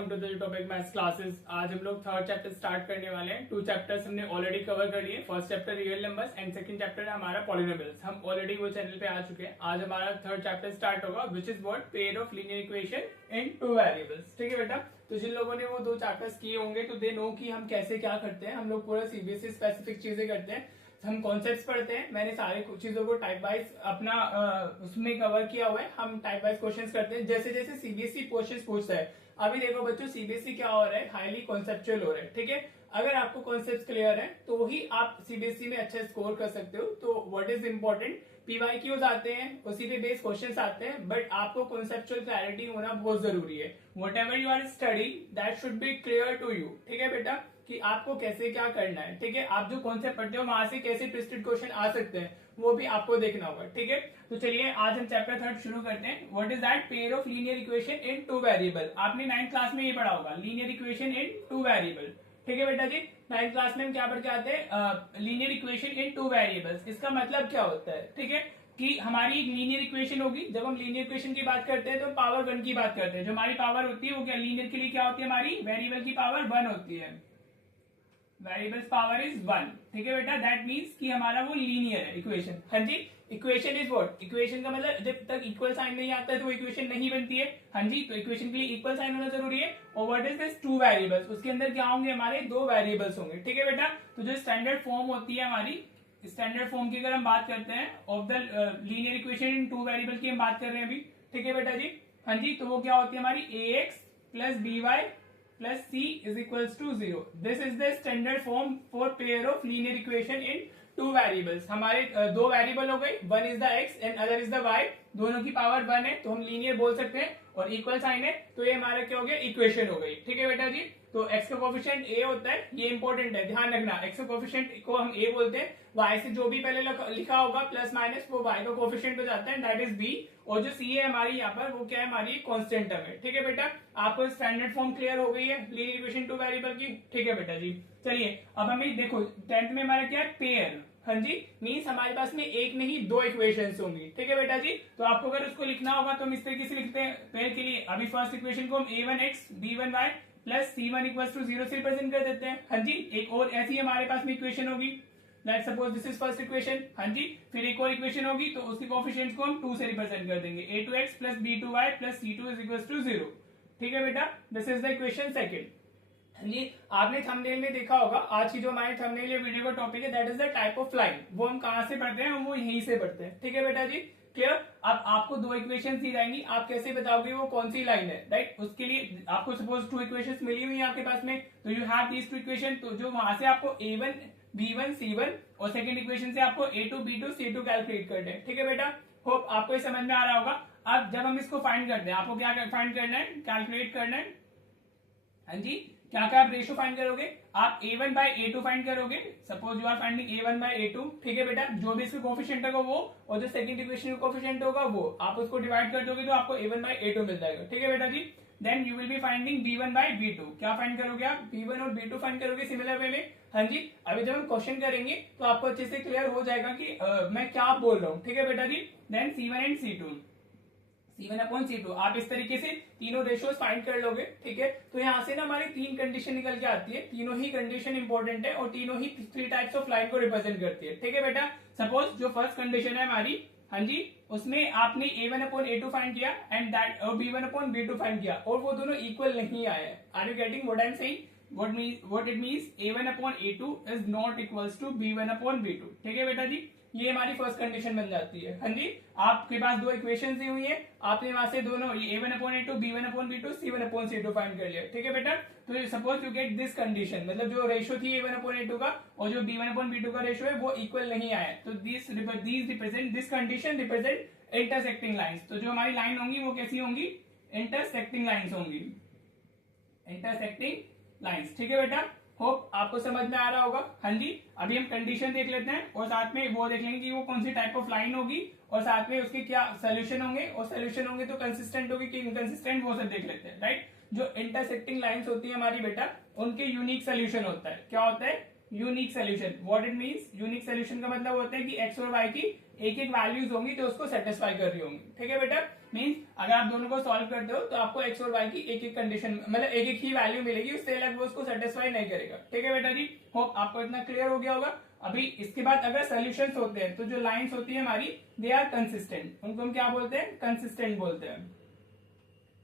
Welcome to the topic maths classes. आज हम लोग थर्ड चैप्टर स्टार्ट करने वाले हैं। 2 चैप्टर्स हमने ऑलरेडी कवर कर लिए। First chapter real numbers and second chapter है हमारा पॉलिनोमियल्स। हम ऑलरेडी वो चैनल पे आ चुके हैं। आज हमारा थर्ड चैप्टर स्टार्ट होगा which is what pair of linear equation in 2 variables. ठीक है बेटा, तो जिन लोगों ने वो 2 चैप्टर्स किए होंगे तो दे नो कि हम कैसे क्या करते हैं। हम लोग पूरा सीबीएसई स्पेसिफिक चीजें करते हैं, हम कॉन्सेप्ट्स पढ़ते हैं। मैंने सारे चीजों को टाइप वाइज अपना उसमें कवर किया हुआ है। हम टाइप वाइज क्वेश्चंस करते हैं जैसे जैसे सीबीएसई क्वेश्चंस पूछता है। अभी देखो बच्चों, सीबीएसई क्या हो रहा है, हाईली कॉन्सेप्चुअल हो रहा है। ठीक है, अगर आपको कॉन्सेप्ट क्लियर है तो ही आप सीबीएसई में अच्छा स्कोर कर सकते हो। तो व्हाट इज इंपॉर्टेंट, पीवाईक्यूज आते हैं, उसी पे बेस्ड क्वेश्चंस आते हैं, बट आपको कॉन्सेप्चुअल क्लैरिटी होना बहुत जरूरी है। Whatever you are study that should be clear to you. ठीक है बेटा, कि आपको कैसे क्या करना है। ठीक है, आप जो कॉन्सेप्ट पढ़ते हो वहां से कैसे ट्विस्टेड क्वेश्चन आ सकते हैं वो भी आपको देखना होगा। ठीक है, तो चलिए आज हम चैप्टर 3 शुरू करते हैं। What is that, pair of linear equation in 2 variable. आपने 9th क्लास में ये पढ़ा होगा, लीनियर इक्वेशन इन 2 वेरिएबल। ठीक है बेटा जी, 9th क्लास में हम क्या पढ़ के आते हैं, लीनियर इक्वेशन इन 2 वेरिएबल्स। इसका मतलब क्या होता है, ठीक है, कि हमारी लीनियर इक्वेशन होगी। जब हम लीनियर इक्वेशन की बात करते हैं तो पावर 1 की बात करते हैं। जो हमारी पावर होती है वो क्या, लीनियर के लिए क्या होती है, हमारी वेरिएबल की पावर 1 होती है। Variables power is 1। ठीक है बेटा, दैट मीन्स कि हमारा वो लीनियर है इक्वेशन। हाँ जी, इक्वेशन इज व्हाट, इक्वेशन का मतलब जब तक इक्वल साइन नहीं आता है तो वो इक्वेशन नहीं बनती है। हाँ जी, तो इक्वेशन के लिए इक्वल साइन होना जरूरी है। और व्हाट इज दिस, 2 वेरिएबल्स। उसके अंदर क्या होंगे, हमारे 2 वेरिएबल्स होंगे। ठीक है बेटा, तो जो स्टैंडर्ड फॉर्म होती है हमारी, स्टैंडर्ड फॉर्म की अगर हम बात करते हैं of the linear equation in 2 variable की हम बात कर रहे हैं अभी। ठीक है बेटा जी, हाँ जी, तो वो क्या होती है हमारी ax plus by plus c is equals to 0. This is the standard form for pair of linear equation in 2 variables. हमारे 2 वेरिएबल हो गई, one is the x and other is the y। दोनों की पावर 1 है तो हम linear बोल सकते हैं, और इक्वल साइन है तो ये हमारा क्या हो गया, इक्वेशन हो गई। ठीक है बेटा जी, तो x का कोफिशिएंट a होता है, ये इंपॉर्टेंट है, ध्यान रखना। x का कोफिशिएंट को हम a बोलते हैं, y से जो भी पहले लिखा होगा प्लस माइनस वो y का कोफिशिएंट हो जाता है, दैट इज b। और जो c है हमारी यहाँ पर वो क्या है, हमारी कांस्टेंट टर्म है। ठीक है बेटा, आपको स्टैंडर्ड फॉर्म क्लियर हो गई है लीनियर इक्वेशन 2 वेरिएबल की। ठीक है बेटा जी, चलिए अब हमें देखो 10th में हमारा क्या है, पेयर। हाँ जी, मीन्स हमारे पास में एक नहीं 2 इक्वेशंस होंगी। ठीक है बेटा जी, तो आपको अगर उसको लिखना होगा तो हम इस तरीके से लिखते हैं पेयर के लिए। अभी फर्स्ट इक्वेशन को हम a1x b1y plus c1 equals to 0 से रिप्रेजेंट कर देते हैं। हाँ जी, एक और ऐसी हमारे पास में इक्वेशन होगी, let's suppose this is first equation. हाँ जी, फिर एक और इक्वेशन होगी तो उसके कोएफिशिएंट्स को हम 2 से रिप्रेजेंट कर देंगे, a2x plus b2y plus c2 is equals to 0। ठीक है बेटा, this is the equation second. जी, आपने थंबनेल में देखा होगा, आज की जो हमारे थंबनेल वीडियो का टॉपिक है that is the type of line. वो हम कहां से पढ़ते हैं, वो यहीं से पढ़ते हैं। ठीक है बेटा जी, क्लियर। अब आपको 2 इक्वेशन दी जाएंगी, आप कैसे बताओगे वो कौन सी लाइन है, राइट। उसके लिए आपको सपोज 2 इक्वेशन मिली हुई है आपके पास में, तो यू हैव दीज 2 इक्वेशन। तो जो वहां से आपको a1 b1 c1 और सेकंड इक्वेशन से आपको a2 b2 c2 कैलकुलेट करना है। ठीक है बेटा, होप आपको ये समझ में आ रहा होगा। अब जब हम इसको फाइंड करते हैं, आपको क्या फाइंड करना है, कैलकुलेट करना है। हाँ जी, क्या क्या आप रेशियो फाइंड करोगे, आप a1 बाय a2 फाइंड करोगे। Suppose you are finding a1 by a2। ठीक है बेटा, जो भी इसका कोफिशिएंट होगा वो, और जो सेकंड इक्वेशन का कोफिशिएंट होगा वो, आप उसको डिवाइड कर दोगे तो आपको a1 बाय a2 मिल जाएगा। ठीक है बेटा जी, then you will be finding b1 by b2। क्या फाइंड करोगे आप, b1 और b2 फाइंड करोगे सिमिलर वे में। हाँ जी, अभी जब हम क्वेश्चन करेंगे तो आपको अच्छे से क्लियर हो जाएगा कि मैं क्या बोल रहा हूँ। ठीक है बेटा जी, then c1 and c2, c1 upon c2, आप इस तरीके से तीनों रेशियोज फाइंड कर लोगे। ठीक है, तो यहाँ से ना हमारी 3 कंडीशन निकल के आती है। तीनों ही कंडीशन इंपॉर्टेंट है और तीनों ही 3 टाइप्स ऑफ लाइन को रिप्रेजेंट करती है। ठीक है बेटा, सपोज जो फर्स्ट कंडीशन है हमारी, हाँ जी, उसमें आपने a1 अपॉन a2 फाइंड किया and that b1 upon b2 find किया, और वो दोनों इक्वल नहीं आए। Are you getting what I am saying, what it means, a1 upon a2 is not equals to b1 upon b2। ठीक है बेटा जी, ये हमारी फर्स्ट कंडीशन बन जाती है। हाँ जी, आपके पास 2 इक्वेशन दी हुई है, आपने वहां से दोनों ये a1 upon a2 b1 upon b2 c1 upon c2 find कर लिया। ठीक है बेटा, तो suppose you get this condition, मतलब जो रेशियो थी a1 अपॉन a2 का और जो b1 अपॉन b2 का रेशियो है वो इक्वल नहीं आया, तो this represent, this condition represent intersecting lines. तो जो हमारी लाइन होंगी वो कैसी होंगी, इंटरसेक्टिंग लाइंस होंगी, इंटरसेक्टिंग लाइंस। ठीक है बेटा, होप आपको समझ में आ रहा होगा। हाँ जी, अभी हम कंडीशन देख लेते हैं और साथ में वो देख लेंगे कि वो कौन सी टाइप ऑफ लाइन होगी, और साथ में उसके क्या सोल्यूशन होंगे, और सोल्यूशन होंगे तो कंसिस्टेंट होगी कि इनकंसिस्टेंट, वो सब देख लेते हैं, राइट। जो इंटरसेक्टिंग लाइंस होती है हमारी बेटा, उनके यूनिक सोल्यूशन होता है। क्या होता है, unique solution. What it means, unique solution का मतलब होता है कि एक्स और वाई की एक एक वैल्यूज होंगी तो उसको सेटिस्फाई कर रही होंगी। ठीक है बेटा, मींस अगर आप दोनों को सॉल्व करते हो तो आपको एक्स और वाई की एक एक कंडीशन मतलब एक एक ही वैल्यू मिलेगी, उससे अलग वो उसको सेटिस्फाई नहीं करेगा। ठीक है बेटा जी, होप आपको इतना क्लियर हो गया होगा। अभी इसके बाद अगर सोल्यूशंस होते हैं तो जो लाइंस होती है हमारी दे आर कंसिस्टेंट, उनको हम क्या बोलते हैं, कंसिस्टेंट बोलते हैं।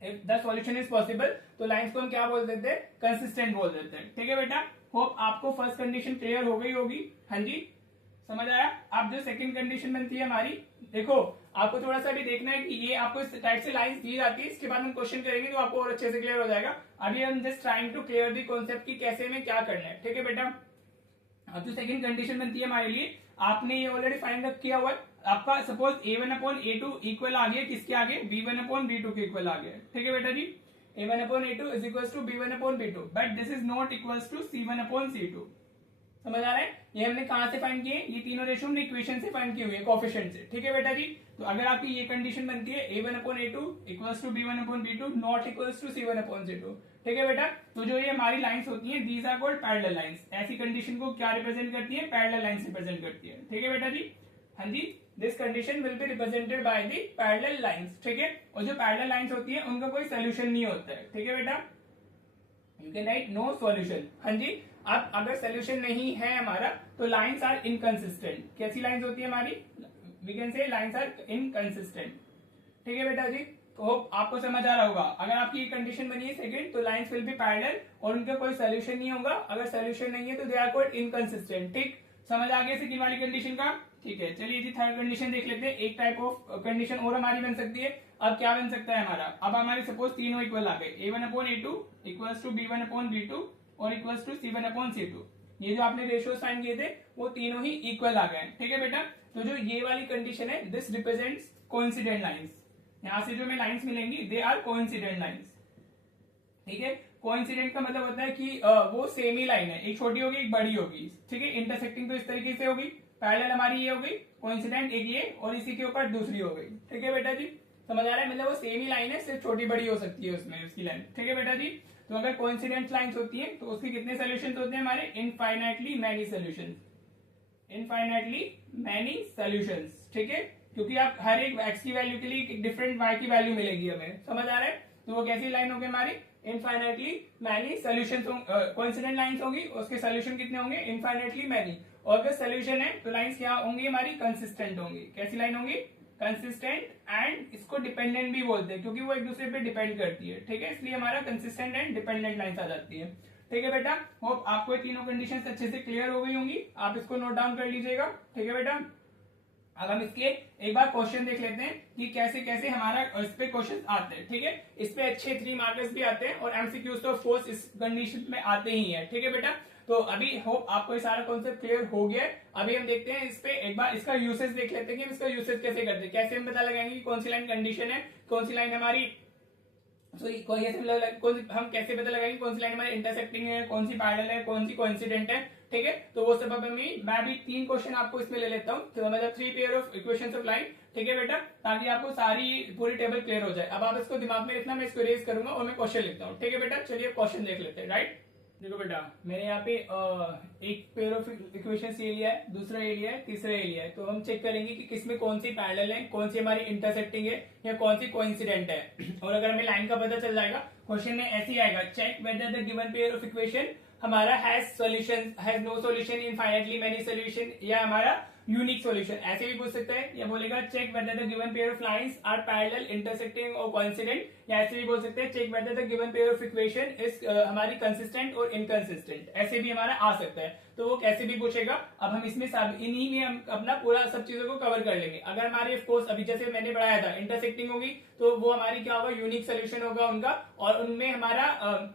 If the solution is possible तो लाइंस को हम क्या बोल देते हैं, कंसिस्टेंट बोल देते हैं। ठीक है बेटा, होप आपको फर्स्ट कंडीशन क्लियर हो गई होगी। हाँ जी, समझ आया। अब जो सेकंड कंडीशन बनती है हमारी, देखो आपको थोड़ा सा भी देखना है कि ये आपको इस टाइप से लाइंस दी जाती है, इसके बाद हम क्वेश्चन करेंगे तो आपको और अच्छे से क्लियर हो जाएगा। अभी हम just trying to clear the concept की कैसे में क्या करना है। ठीक है बेटा, अब जो सेकंड कंडीशन बनती है हमारे लिए, आपने ये ऑलरेडी फाइंड आउट किया हुआ है। आपका सपोज a1/a2 इक्वल आ गया किसके आगे, b1/b2 के इक्वल आ गया। ठीक है बेटा जी, a1/a2 is equal to b1/b2, but this is not equal to c1/c2। समझ आ रहा है। ये हमने कहां से फाइंड किए, ये तीनों रेशो हमने इक्वेशन से फाइंड किए हुए कोएफिशिएंट से। ठीक है बेटा जी, तो अगर आपकी ये कंडीशन बनती है a1/a2 equals to b1/b2 not equals to c1/c2। ठीक है बेटा, तो जो ये हमारी लाइंस होती हैं these are called parallel lines. ऐसी कंडीशन को क्या रिप्रेजेंट करती है, पैरेलल लाइंस रिप्रेजेंट करती है। ठीक है बेटा जी, हाँ जी, this condition will be represented by the parallel lines. ठीक है, और जो पैरेलल लाइंस होती है उनका कोई सोल्यूशन नहीं होता है। ठीक है बेटा, you can write no solution. हाँ जी, अब अगर सोल्यूशन नहीं है हमारा तो लाइंस आर इनकंसिस्टेंट। कैसी लाइंस होती है हमारी, we can say lines are inconsistent. ठीक है बेटा जी, तो होप आपको समझ आ रहा होगा। अगर आपकी ये कंडीशन बनी है सेकंड, तो लाइंस विल बी पैरेलल और उनका कोई सोल्यूशन नहीं होगा। अगर सोल्यूशन नहीं है तो दे आर कॉल्ड इनकंसिस्टेंट। ठीक, समझ आ गया सेकंड वाली कंडीशन का। ठीक है, चलिए जी थर्ड कंडीशन देख लेते हैं। एक टाइप ऑफ कंडीशन और हमारी बन सकती है। अब क्या बन सकता है हमारा, अब हमारे सपोज तीनों इक्वल आ गए, a1/a2 इक्वल्स टू b1/b2 और इक्वल्स टू c1/c2। ये जो आपने रेशियोज फाइंड किए थे वो तीनों ही इक्वल आ गए। ठीक है बेटा, तो जो ये वाली कंडीशन है दिस रिप्रेजेंट्स कोइंसिडेंट लाइंस। यहां से जो हमें लाइंस मिलेंगी दे आर कोइंसिडेंट लाइंस। ठीक है, कोइंसिडेंट का मतलब होता है कि वो सेम ही लाइन है, एक छोटी होगी एक बड़ी होगी। ठीक है, इंटरसेक्टिंग तो इस तरीके से होगी, पैरेलल हमारी ये हो गई, कोइंसिडेंट एक ये और इसी के ऊपर दूसरी हो गई। ठीक है बेटा जी, समझ आ रहा है, मतलब वो सेम ही लाइन है, सिर्फ छोटी बड़ी हो सकती है उसमें उसकी लाइन। ठीक है बेटा जी, तो अगर कोइंसिडेंट लाइंस होती है तो उसके कितने सोल्यूशंस होते हैं हमारे, infinitely many solutions. Infinitely many solutions. ठीक है, क्योंकि आप हर एक x की वैल्यू के लिए डिफरेंट y की वैल्यू मिलेगी हमें। समझ आ रहा है, तो वो कैसी लाइन होगी हमारी, infinitely many solutions. Coincident lines होगी, उसके सोल्यूशन कितने होंगे, इनफाइनाइटली मैनी। और अगर सोल्यूशन है तो लाइंस क्या होंगी हमारी, कंसिस्टेंट होंगी। कैसी लाइन होंगी, कंसिस्टेंट। एंड इसको डिपेंडेंट भी बोलते हैं क्योंकि वो एक दूसरे पे डिपेंड करती है। ठीक है, इसलिए हमारा कंसिस्टेंट एंड डिपेंडेंट लाइंस आ जाती है। ठीक है बेटा, होप आपको ये तीनों कंडीशंस अच्छे से क्लियर हो गई होंगी। आप इसको नोट डाउन कर लीजिएगा। ठीक है बेटा, अब हम इसके एक बार क्वेश्चन देख लेते हैं कि कैसे कैसे हमारा इस पे क्वेश्चन आते हैं। ठीक है, इस पे अच्छे 3 मार्कर्स भी आते हैं और एमसीक्यूज तो ऑफ कोर्स इस कंडीशन में आते ही हैं। ठीक है बेटा, तो अभी होप आपको ये सारा कॉन्सेप्ट क्लियर हो गया है। अभी हम देखते हैं इस पे एक बार इसका यूसेज देख लेते हैं कि हम इसका यूसेज कैसे करते हैं, कैसे हम पता लगाएंगे कि कौन सी लाइन कंडीशन है, कौन सी लाइन हमारी हम कैसे पता लगाएंगे कौन सी लाइन हमारी इंटरसेक्टिंग है, कौन सी पैरेलल है, कौन सी कोइंसिडेंट है। ठीक है, तो वो सब मैं भी 3 क्वेश्चन आपको इसमें ले लेता हूँ, तो मतलब 3 pair of equations of line. ठीक है बेटा, ताकि आपको सारी पूरी टेबल क्लियर हो जाए। अब आप इसको दिमाग में रखना, मैं इसको रेज करूंगा और मैं क्वेश्चन लिखता हूँ। ठीक है बेटा, चलिए क्वेश्चन देख लेते हैं। राइट, देखो बेटा, मैंने यहाँ पे एक पेयर ऑफ इक्वेशंस ये लिया है, दूसरा ये लिया है, तीसरा ये लिया है। तो हम चेक करेंगे कि किसमें कौन सी पैरेलल है, कौन सी हमारी इंटरसेक्टिंग है या कौन सी कोइंसिडेंट है। और अगर हमें लाइन का पता चल जाएगा, क्वेश्चन में ऐसे ही आएगा, check whether the given pair of equation हमारा has no solution infinitely many solution, या हमारा यूनिक सॉल्यूशन, ऐसे भी पूछ सकता है। या बोलेगा check whether the given pair of lines are parallel intersecting और कोइंसिडेंट, या ऐसे भी बोल सकते हैं check whether the given pair of equation is हमारी कंसिस्टेंट और इनकंसिस्टेंट, ऐसे भी हमारा आ सकता है। तो वो कैसे भी पूछेगा। अब हम इसमें इन्हीं में हम अपना पूरा सब चीजों को कवर कर लेंगे। अगर हमारे ऑफकोर्स अभी जैसे मैंने बढ़ाया था इंटरसेक्टिंग होगी तो वो हमारी क्या होगा, यूनिक सोल्यूशन होगा उनका, और उनमें हमारा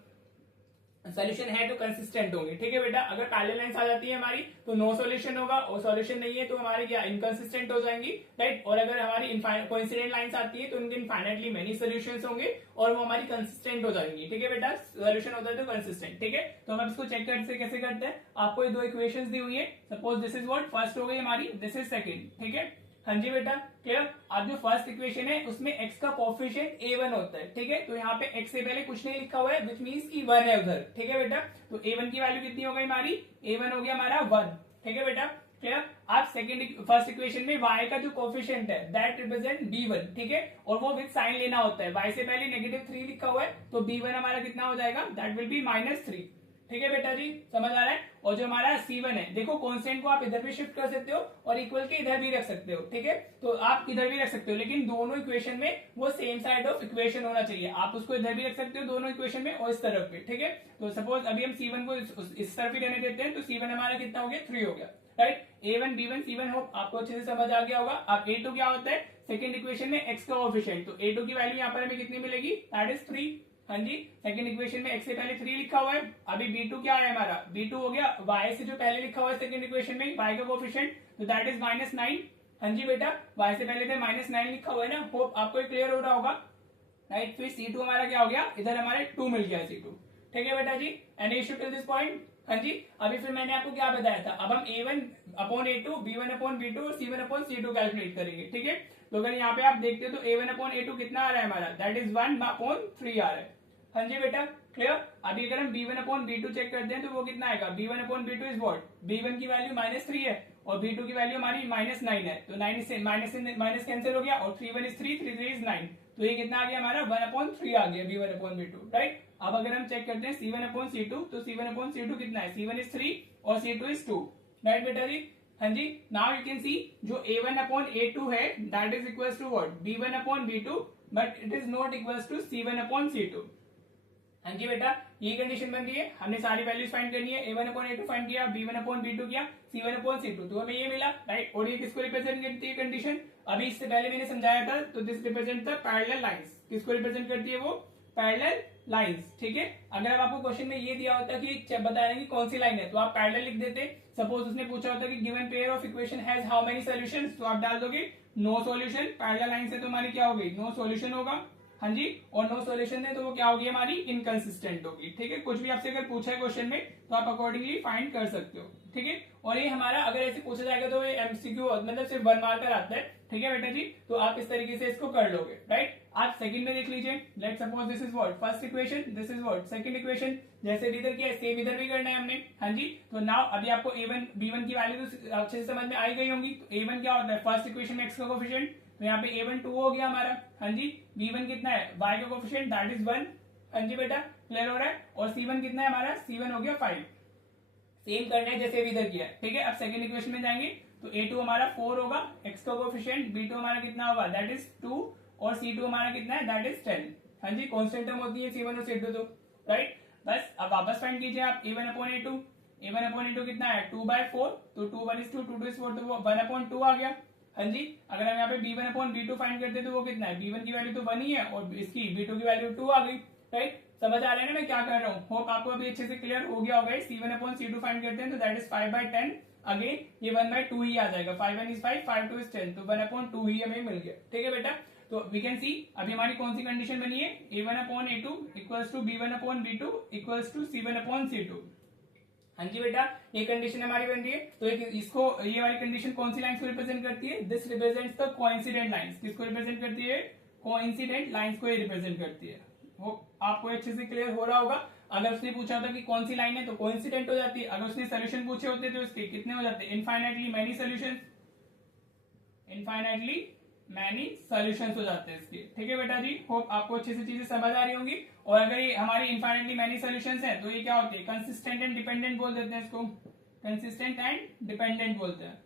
सोल्यूशन है तो कंसिस्टेंट होंगे। ठीक है बेटा, अगर पैरेलल लाइंस आ जाती है हमारी तो नो सॉल्यूशन होगा, और सॉल्यूशन नहीं है तो हमारी क्या इनकंसिस्टेंट हो जाएंगी। राइट, और अगर हमारी कोइंसिडेंट लाइंस आती है तो उनके इनफाइनाइटली मेनी सॉल्यूशंस होंगे और वो हमारी कंसिस्टेंट हो जाएंगी। ठीक है बेटा, सॉल्यूशन होता है तो कंसिस्टेंट। ठीक है, तो हम इसको चेक करते कैसे करते हैं। आपको ये 2 इक्वेशंस दी हुई है, suppose this is what first हो गई हमारी, दिस इज सेकंड। ठीक है, हाँ जी बेटा, क्लियर। अब जो फर्स्ट इक्वेशन है उसमें x का कोएफिशिएंट a1 होता है। ठीक है, तो यहाँ पे x से पहले कुछ नहीं लिखा हुआ है, विच मीन्स की 1 है उधर। ठीक है बेटा, तो a1 की वैल्यू कितनी हो गई हमारी, a1 हो गया हमारा 1। ठीक है बेटा, क्लियर। आप फर्स्ट इक्वेशन में y का जो कोफिशिएंट है दैट रिप्रेजेंट b1, ठीक है, और वो विद साइन लेना होता है। y से पहले -3 लिखा हुआ है तो b1 हमारा कितना हो जाएगा, दैट विल बी -3, ठीक है बेटा जी, समझ आ रहा है। और जो हमारा C1 है, देखो कांस्टेंट को आप इधर भी शिफ्ट कर सकते हो और इक्वल के इधर भी रख सकते हो, ठीक है, तो आप इधर भी रख सकते हो, लेकिन दोनों इक्वेशन में वो सेम साइड ऑफ इक्वेशन होना चाहिए। आप उसको इधर भी रख सकते हो दोनों इक्वेशन में और इस तरफ भी, ठीक है। तो सपोज अभी हम C1 को इस तरफ ही रहने देते हैं, तो C1 हमारा कितना हो गया, 3 हो गया, right. A1 B1 C1 hope आपको अच्छे से समझ आ गया होगा। अब A2 क्या होता है, सेकंड इक्वेशन में x का कोएफिशिएंट, तो A2 की वैल्यू यहाँ पर हमें कितनी मिलेगी, दैट इज 3। हाँ जी, सेकंड इक्वेशन में x से पहले 3 लिखा हुआ है। अभी B2 क्या है हमारा, B2 हो गया y से जो पहले लिखा हुआ है सेकंड इक्वेशन में y का कोएफिशिएंट, तो दैट इज -9। हाँ जी बेटा, y से पहले -9 लिखा हुआ है ना, होप आपको ये क्लियर हो रहा होगा, राइट। फिर C2 हमारा क्या हो गया, इधर हमारे 2 मिल गया C2, ठीक है बेटा जी। Any issue till this point. हाँ जी, अभी फिर मैंने आपको क्या बताया था, अब हम A1/A2 B1/B2 और C1/C2 कैलकुलेट करेंगे, ठीक है। तो अगर यहाँ पे आप देखते हो तो A1/A2 कितना आ रहा है हमारा, दैट इज 1/3 आ रहा है। हाँ जी बेटा, क्लियर। अभी अगर हम B1/B2 चेक करते हैं तो वो कितना आएगा, B1/B2 इज व्हाट, B1 की वैल्यू -3 है और B2 की वैल्यू हमारी -9 है, तो 9 से माइनस कैंसिल हो गया और 3 1 is 3 3 3 is 9, तो ये कितना आ गया हमारा 1/3 आ गया B1/B2, राइट। अब अगर हम चेक करते हैं C1/C2, तो C1/C2 कितना है, C1 is 3 और C2 is 2, राइट बेटा जी। हाँ जी, नाउ यू कैन सी जो A1/A2 है that is equals to what, B1/B2, but it is not equals to C1/C2। हाँ जी बेटा, ये कंडीशन बन रही है, हमने सारी वैल्यूज फाइंड करनी है। A1/A2 फाइंड किया, B1/B2 किया, C1/C2, तो हमें ये मिला, राइट। और ये किसको रिप्रेजेंट करती है कंडीशन, अभी इससे पहले मैंने समझाया था, तो this represent the parallel lines. किसको रिप्रेजेंट करती है वो, पैरेलल लाइंस, ठीक है। अगर आपको क्वेश्चन में ये दिया होता कि बता रहे कि कौन सी लाइन है, तो आप पैरेलल लिख देते। सपोज उसने पूछा होता कि given pair of equation has how many solutions, तो आप डाल दोगे नो सॉल्यूशन। पैरेलल लाइन से तो हमारी क्या होगी, नो सॉल्यूशन होगा। हाँ जी, और नो सॉल्यूशन है तो वो क्या होगी हमारी, इनकंसिस्टेंट होगी, ठीक है। कुछ भी आपसे अगर पूछा है क्वेश्चन में तो आप अकॉर्डिंगली फाइंड कर सकते हो, ठीक है। और ये हमारा अगर ऐसे पूछा जाएगा तो ये एमसीक्यू मतलब सिर्फ 1 मार्कर आता है, ठीक है बेटा जी। तो आप इस तरीके से इसको कर लोगे, राइट। आप सेकंड में देख लीजिए, let suppose this is what first equation, this is what second equation. जैसे इधर किया सेम इधर भी करना है हमने। हाँ जी, तो नाउ अभी आपको A1 B1 की वैल्यू तो अच्छे से समझ में आई गई होंगी। तो A1 क्या होता है, फर्स्ट इक्वेशन में x का कोएफिशिएंट, तो यहाँ पे A1 2 हो गया हमारा। हाँ जी, B1 कितना है, y का कोएफिशिएंट दैट इज 1। हाँ जी बेटा, क्लियर हो रहा है। और C1 कितना है हमारा, C1 हो गया 5। सेम करना है जैसे अभी इधर किया है, ठीक है। अब सेकंड इक्वेशन में जाएंगे तो A2 हमारा 4 होगा, x का कोएफिशिएंट, B2 हमारा कितना होगा, दैट इज 2 और C2 हमारा कितना है, दैट इज 10। हाँ जी, कांस्टेंट टर्म होती है C1 और C2 तो, राइट। बस अब वापस फाइंड कीजिए आप A1/A2। A1/A2 कितना है, 2/4, तो 2 1 is 2 2 is 4, तो वो 1/2 आ गया। हाँ जी, अगर हम यहाँ पे B1/B2 फाइंड करते हैं तो वो कितना है, B1 की वैल्यू तो 1 ही है और इसकी B2 की वैल्यू 2 आ गई, राइट। समझ आ रहा है ना मैं क्या कर रहा हूँ, होप आपको अभी अच्छे से क्लियर हो गया होगा। C1/C2 फाइंड करते हैं तो दैट इज 5/10, अगेन ये 1/2 ही आ जाएगा, 5 1 is 5 5 2 is 10, तो 1/2 ही हमें मिल गया, ठीक है बेटा। तो वी कैन सी अभी हमारी कौन सी कंडीशन बनी है, A1/A2 equals to B1/B2 equals to C1/C2। हाँ जी बेटा, ये कंडीशन हमारी बन रही है। तो इसको ये वाली कंडीशन कौन सी लाइंस को रिप्रेजेंट करती है, this represents the coincident lines. किसको रिप्रेजेंट करती है, कोइंसिडेंट लाइंस को ये रिप्रेजेंट करती है। वो आपको अच्छे से क्लियर हो रहा होगा। अगर उसने पूछा होता कि कौन सी लाइन है तो कोइंसिडेंट हो जाती है। अगर उसने सोल्यूशन पूछे होते तो उसके कितने हो जाते, infinitely many solutions, infinitely many solutions हो जाते हैं इसके, ठीक है बेटा जी। होप आपको अच्छे से चीजें समझ आ रही होंगी। और अगर ये हमारी इनफाइनाइटली मैनी सॉल्यूशंस है तो ये क्या होते हैं, कंसिस्टेंट एंड डिपेंडेंट बोल देते हैं इसको, कंसिस्टेंट एंड डिपेंडेंट बोलते हैं,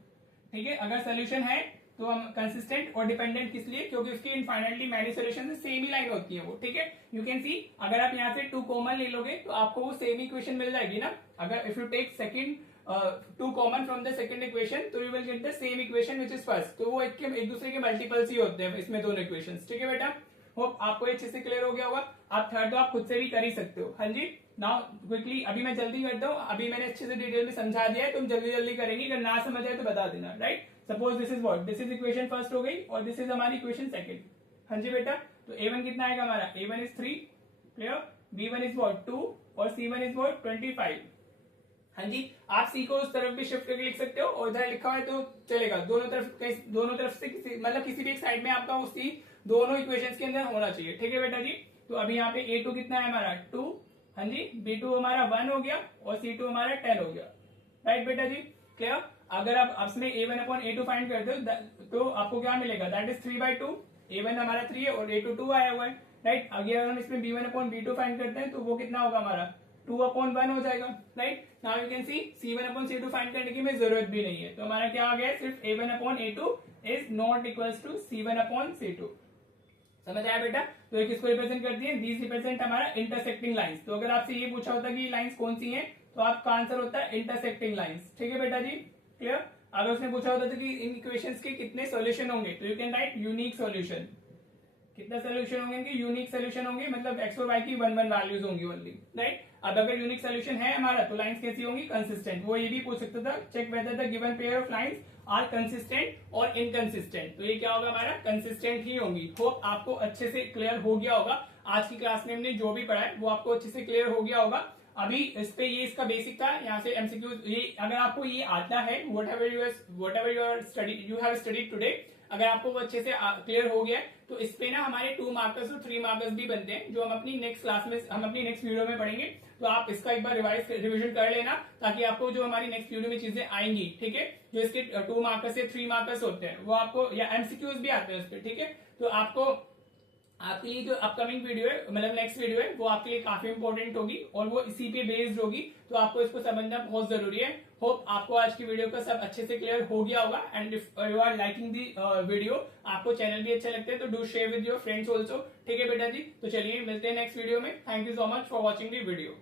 ठीक है। अगर सोल्यूशन है तो हम कंसिस्टेंट और डिपेंडेंट किस लिए, क्योंकि उसकी इनफाइनाइटली मैनी सॉल्यूशन से सेम ही लाइन होती है वो, ठीक है। यू कैन सी अगर आप यहाँ से 2 कॉमन ले लोगे तो आपको वो सेम इक्वेशन मिल जाएगी ना। अगर if you take second 2 common from the second equation तो you will get the same equation which is first. तो वो एक दूसरे के मल्टीपल्स ही होते हैं इसमें दोनों इक्वेशंस, ठीक है बेटा। होप आपको अच्छे से क्लियर हो गया होगा। आप थर्ड तो आप खुद से भी कर ही सकते हो। हाँ जी, नाउ क्विकली अभी मैं जल्दी करता हूँ, अभी मैंने अच्छे से डिटेल में समझा दिया है, तुम जल्दी जल्दी करेंगे, अगर ना समझ आए तो बता देना, right. Suppose this is what, this is equation first हो गई और दिस इज हमारी इक्वेशन सेकंड। हाँ जी बेटा, तो A1 कितना आएगा हमारा, A1 is 3, clear. B1 is what 2 और C1 इज व्हाट 25। हाँ जी, आप C को उस तरफ भी शिफ्ट करके लिख सकते हो और इधर लिखा है तो चलेगा, दोनों तरफ से मतलब किसी भी एक साइड में आपका वो C दोनों इक्वेशंस के अंदर होना चाहिए, ठीक है बेटा जी। तो अभी यहाँ पे A2 कितना है हमारा 2, हाँ जी, B2 हमारा 1 हो गया और C2 हमारा 10 हो गया, राइट बेटा जी, क्लियर। अगर आप उसमें a1 अपॉन a2 फाइंड करते हो तो आपको क्या मिलेगा, दैट इज 3/2। a1 हमारा 3 है और a2 2 आया हुआ है, राइट। अगर हम इसमें b1 अपॉन b2 फाइंड करते हैं तो वो कितना होगा हमारा 2/1 हो जाएगा, right. Now you can C c1 upon c2 find करने की हमें जरूरत भी नहीं है, तो हमारा क्या आ गया, सिर्फ a1 upon a2 is not equals to c1 upon c2। समझ आया बेटा। तो ये किसको रिप्रेजेंट करती है, दीज रिप्रेजेंट हमारा इंटरसेक्टिंग लाइंस। तो अगर आपसे ये पूछा होता कि लाइंस कौन सी हैं, तो आपका आंसर होता है इंटरसेक्टिंग लाइंस। ठीक है बेटा जी, क्लियर। अगर उसने पूछा होता था कि इन इक्वेशंस के कितने सॉल्यूशन होंगे, तो you can right unique solution. कितना सोल्यूशन होंगे इनके, यूनिक सोल्यूशन होंगे, मतलब एक्स और वाई की 1 वैल्यूज होंगी ओनली, राइट। अब अगर यूनिक सोल्यूशन है हमारा तो लाइंस कैसी होंगी, कंसिस्टेंट। वो ये भी पूछ सकता था, check whether the given pair of lines are consistent और इनकंसिस्टेंट। तो ये क्या होगा हमारा, कंसिस्टेंट ही होंगी। होप आपको अच्छे से क्लियर हो गया होगा। आज की क्लास में हमने जो भी पढ़ा है वो आपको अच्छे से क्लियर हो गया होगा। अभी इस पे ये इसका बेसिक था, यहाँ से एमसीक्यू। ये अगर आपको ये आता है, whatever you have studied today, अगर आपको वो अच्छे से क्लियर हो गया है, तो इस पे ना हमारे 2 मार्कर्स और 3 मार्कर्स भी बनते हैं, जो हम अपनी नेक्स्ट क्लास में, हम अपनी नेक्स्ट वीडियो में पढ़ेंगे। तो आप इसका एक बार रिविजन कर लेना, ताकि आपको जो हमारी नेक्स्ट वीडियो में चीजें आएंगी, ठीक है, जो इसके 2 मार्कर्स या 3 मार्कर्स होते हैं, वो आपको, या एमसीक्यूज भी आते हैं उस पर, ठीक है। तो आपको, आपके लिए जो अपकमिंग वीडियो है, मतलब नेक्स्ट वीडियो है, वो आपके लिए काफी इंपॉर्टेंट होगी और वो इसी पे बेस्ड होगी। तो आपको इसको समझना बहुत जरूरी है। होप आपको आज की वीडियो का सब अच्छे से क्लियर हो गया होगा। And if you are liking the video, आपको चैनल भी अच्छे लगते हैं, तो do share with your friends also. ठीक है बेटा जी, तो चलिए मिलते हैं नेक्स्ट वीडियो में। Thank you so much for watching the video.